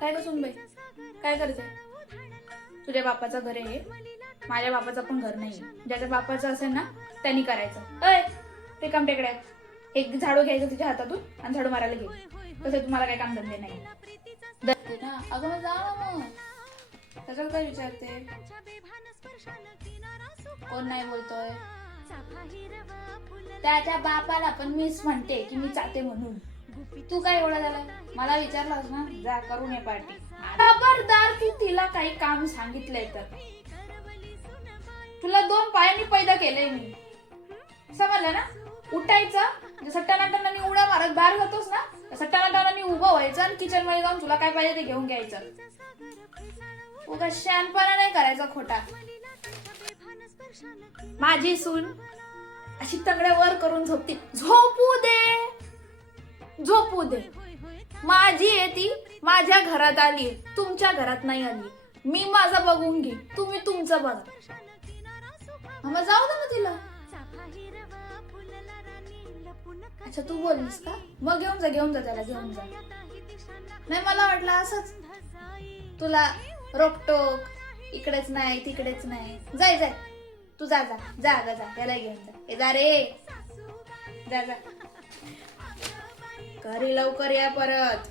काय ग सुनबाई, काय करते? तुझ्या बापाचं घर आहे, माझ्या बापाचं पण घर नाही. ज्याच्या बापाचं असेल ना त्यांनी करायचं. अय ते काम टेकड्या, एक झाडू घ्यायचं तुझ्या हातातून आणि झाडू मारायला घे. तसं तुम्हाला काय काम धंदे नाही ना. अगं मग जा ना, मग त्याच्यावर काय विचारते? कोण नाही बोलतोय? त्याच्या बापाला पण मीच म्हणते की मी चाहते म्हणून. तू काय एवढा झाला? मला विचारलास ना, जा करून ये पार्टी. खबरदार तू तिला काही काम सांगितलंय तर. तुला 2 पायांनी पैदा केलंय मी, समजलं ना? उठायचं सट्टानाटांनी उड्या मारत बाहेर जातोस ना, सट्टानाटांनी उभं व्हायचं आणि किचन मध्ये जाऊन तुला काय पाहिजे ते घेऊन घ्यायचं. उगा शहाणपणा नाही करायचा खोटा. माझी सून अशी तंगड्या वर करून झोपते. झोपू दे, झोपू दे. माझी आहे ती, माझ्या घरात आली, तुमच्या घरात नाही आली. मी माझं बघून घे, तुम्ही तुमचं बघा. मग जाऊ दे ना तिला. अच्छा तू बोललीस का? मग घेऊन जा, घेऊन जा त्याला, घेऊन जा. नाही मला वाटलं असंच तुला रोकटोक, इकडेच नाही तिकडेच नाही. जाय जाय तू, जा जा जा जा जा, त्याला घेऊन जा. जा रे, जा जा. घरी लवकर या परत.